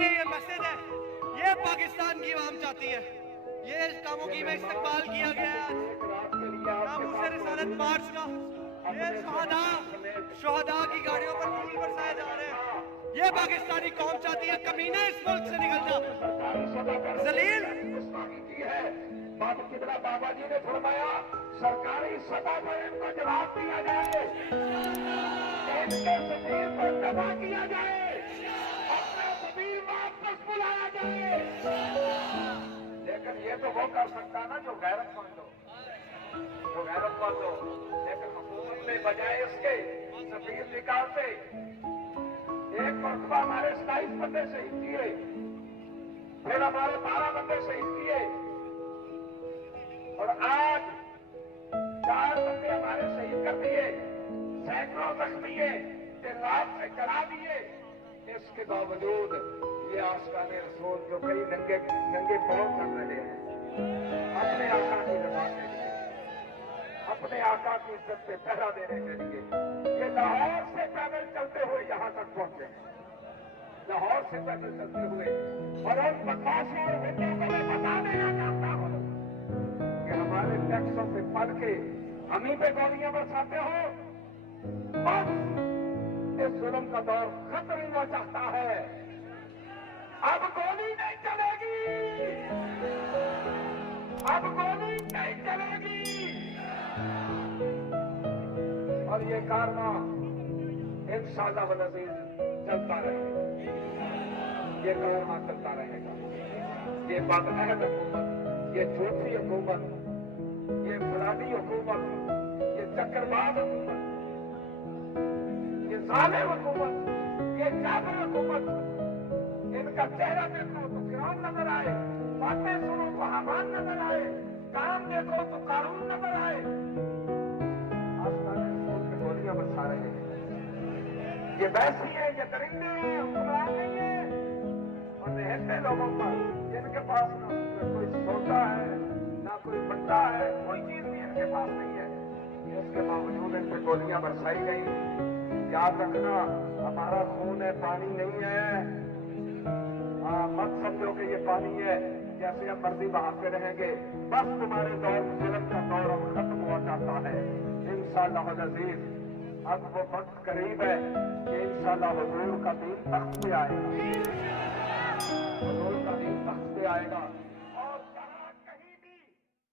یہ مسجد ہے، یہ پاکستان کی عوام چاہتی ہے، یہ کاموں کی میں استقبال کیا گیا ہے آج ناموس رسالت مارچ کا، یہ شہداء کی گاڑیوں پر پھول برسائے جا رہے ہیں، یہ پاکستانی قوم چاہتی ہے کمینے اس ملک سے نکل جا ذلیل۔ بابا جی نے فرمایا سرکاری سطح پر ان کو جواب دیا جائے، ان کے ضمیر پر دبا کیا جائے، اپنا ضمیر واپس بلایا جائے۔ لیکن یہ تو وہ کر سکتا نا جو غیرت مند ہو، جو غیرت مند ہو، لیکن حکومت نے بجائے اس کے ضمیر نکالتے، ایک مرتبہ ہمارے 27 بندے شہید کیے، پھر ہمارے 12 بندے شہید کیے، اور آج 4 بندے ہمارے شہید کر دیے، سینکڑوں زخمی ہیں، رات سے چڑھا دیے۔ اس کے باوجود یہ عاشقان رسول جو کئی ننگے پاؤں چل رہے ہیں اپنے آقا کی رضا کے لیے، اپنے آقا کی عزت پہ پہرا دینے کے لیے، یہ لاہور سے پیدل چلتے ہوئے یہاں تک پہنچے ہیں، لاہور سے پیدل چلتے ہوئے، اور ان بدماشوں اور ہندوؤں کو میں بتا دینا چاہتا ہوں کہ ہمارے ٹیکسوں سے پڑھ کے ہمیں پہ گولیاں برساتے ہو، بس اس ظلم کا دور ختم ہونا چاہتا ہے، اب گولی نہیں چلے گی، اب گولی نہیں چلے گی، اور یہ کارواں انشاءاللہ والعزیز چلتا رہے گا، یہ کارواں چلتا رہے گا، یہ بدعہد حکومت، یہ جھوٹی حکومت، یہ فلانی حکومت، یہ چکرباز حکومت، یہ ظالم حکومت، یہ جابر حکومت، ان کا چہرہ دیکھو تو فرعون نظر آئے، باتیں سنو تو حامان نظر آئے، کام دیکھو تو قارون نظر آئے، آسمان رسول کے گولیاں برسا رہے ہیں، یہ بیسی ہیں، یہ درندے ہیں، حکمران نہیں ہیں، اور رہتے لوگوں پر جن کے پاس نہ کوئی سودا ہے نہ کوئی بندہ ہے، کوئی چیز بھی ان کے پاس نہیں ہے، اس کے باوجود ان پہ گولیاں برسائی گئی۔ یاد رکھنا ہمارا خون ہے، پانی نہیں ہے، مت سمجھو کہ یہ پانی ہے جیسے ہم مرضی بہاتے رہیں گے، بس تمہارے دور ظلم کا دور اب ختم ہوا جاتا ہے انشاءاللہ العزیز۔ اب وہ وقت قریب ہے کہ انشاءاللہ حضور کا دین تخت پہ آئے گا، حضور کا دین تخت پہ آئے گا۔